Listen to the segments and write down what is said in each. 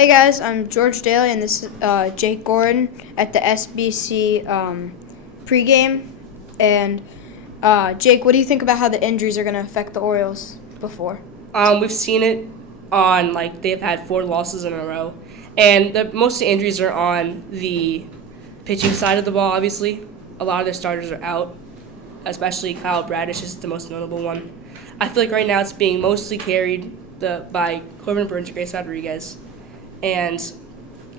Hey guys, I'm George Daly, and this is Jake Gordon at the SBC pregame. And Jake, what do you think about how the injuries are going to affect the Orioles before? We've seen it on, they've had 4 losses in a row. And most of the injuries are on the pitching side of the ball, obviously. A lot of their starters are out, especially Kyle Bradish is the most notable one. I feel like right now it's being mostly carried by Corbin Burns and Grace Rodriguez. And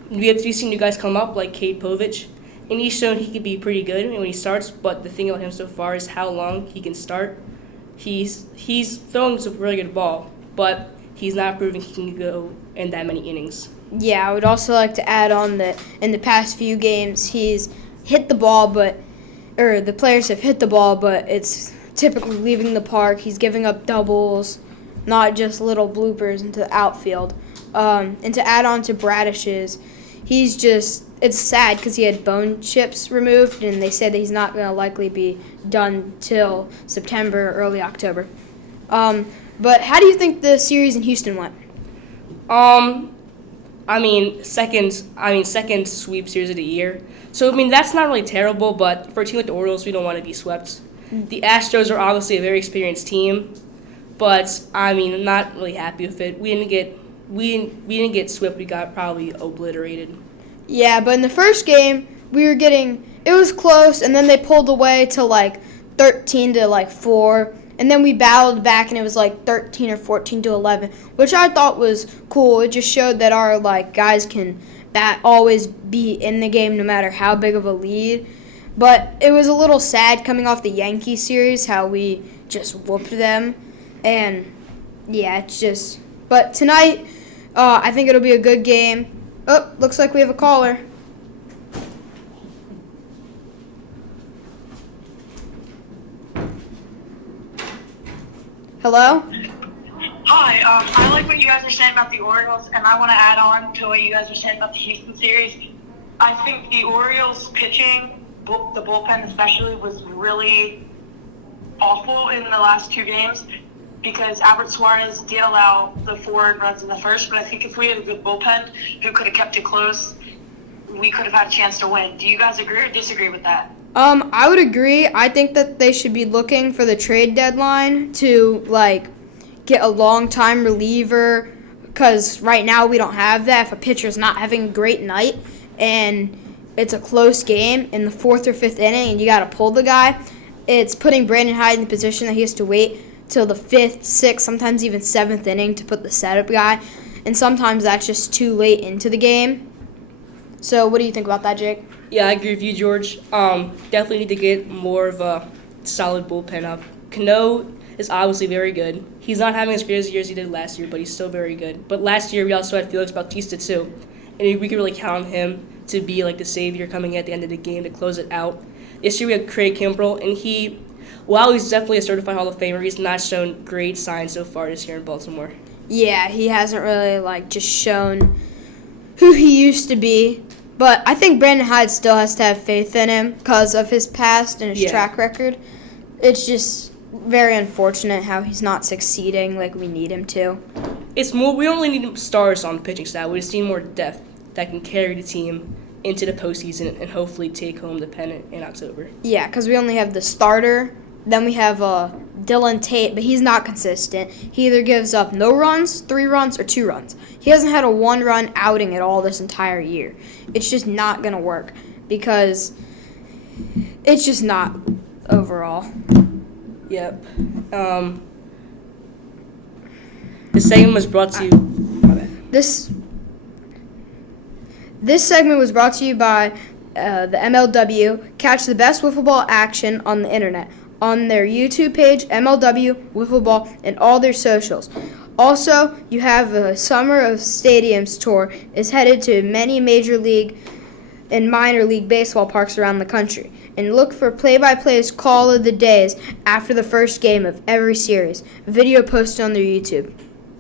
we've seen new guys come up like Kate Povich, and he's shown he can be pretty good when he starts, but the thing about him so far is how long he can start. He's throwing some really good ball, but he's not proving he can go in that many innings. Yeah, I would also like to add on that in the past few games he's hit the ball, the players have hit the ball, but it's typically leaving the park. He's giving up doubles, not just little bloopers into the outfield. And to add on to Bradish's, it's sad because he had bone chips removed, and they said that he's not going to likely be done till September or early October. But how do you think the series in Houston went? Second sweep series of the year. So, that's not really terrible, but for a team like the Orioles, we don't want to be swept. The Astros are obviously a very experienced team, but, I'm not really happy with it. We didn't get swept. We got probably obliterated. Yeah, but in the first game, it was close, and then they pulled away to 13 to 4. And then we battled back, and it was 13 or 14 to 11, which I thought was cool. It just showed that our guys can always be in the game no matter how big of a lead. But it was a little sad coming off the Yankee series how we just whooped them. And yeah, but tonight I think it'll be a good game. Oh, looks like we have a caller. Hello? Hi, I like what you guys are saying about the Orioles, and I want to add on to what you guys are saying about the Houston series. I think the Orioles pitching, the bullpen especially, was really awful in the last 2 games because Albert Suarez did allow the 4 runs in the first, but I think if we had a good bullpen who could have kept it close, we could have had a chance to win. Do you guys agree or disagree with that? I would agree. I think that they should be looking for the trade deadline to get a long-time reliever, because right now we don't have that. If a pitcher's not having a great night and it's a close game in the 4th or 5th inning and you got to pull the guy, it's putting Brandon Hyde in the position that he has to wait till the 5th, 6th, sometimes even 7th inning to put the setup guy, and sometimes that's just too late into the game. So what do you think about that, Jake? Yeah, I agree with you, George. Definitely need to get more of a solid bullpen up. Cano is obviously very good. He's not having as great as years he did last year, but he's still very good. But last year we also had Felix Bautista too, and we could really count on him to be the savior coming at the end of the game to close it out. This year we had Craig Kimbrell, and while he's definitely a certified Hall of Famer, he's not shown great signs so far this year in Baltimore. Yeah, he hasn't really just shown who he used to be. But I think Brandon Hyde still has to have faith in him because of his past and his track record. It's just very unfortunate how he's not succeeding like we need him to. It's more, we don't really need stars on the pitching side. We just need more depth that can carry the team into the postseason and hopefully take home the pennant in October. Yeah, because we only have the starter. Then we have Dylan Tate, but he's not consistent. He either gives up no runs, 3 runs, or 2 runs. He hasn't had a 1-run outing at all this entire year. It's just not going to work because it's just not overall. Yep. This segment was brought to you. This segment was brought to you by the MLW. Catch the best wiffle ball action on the internet on their YouTube page, MLW Wiffle Ball, and all their socials. Also, you have a Summer of Stadiums tour is headed to many major league and minor league baseball parks around the country. And look for play-by-play's call of the days after the first game of every series. Video posted on their YouTube.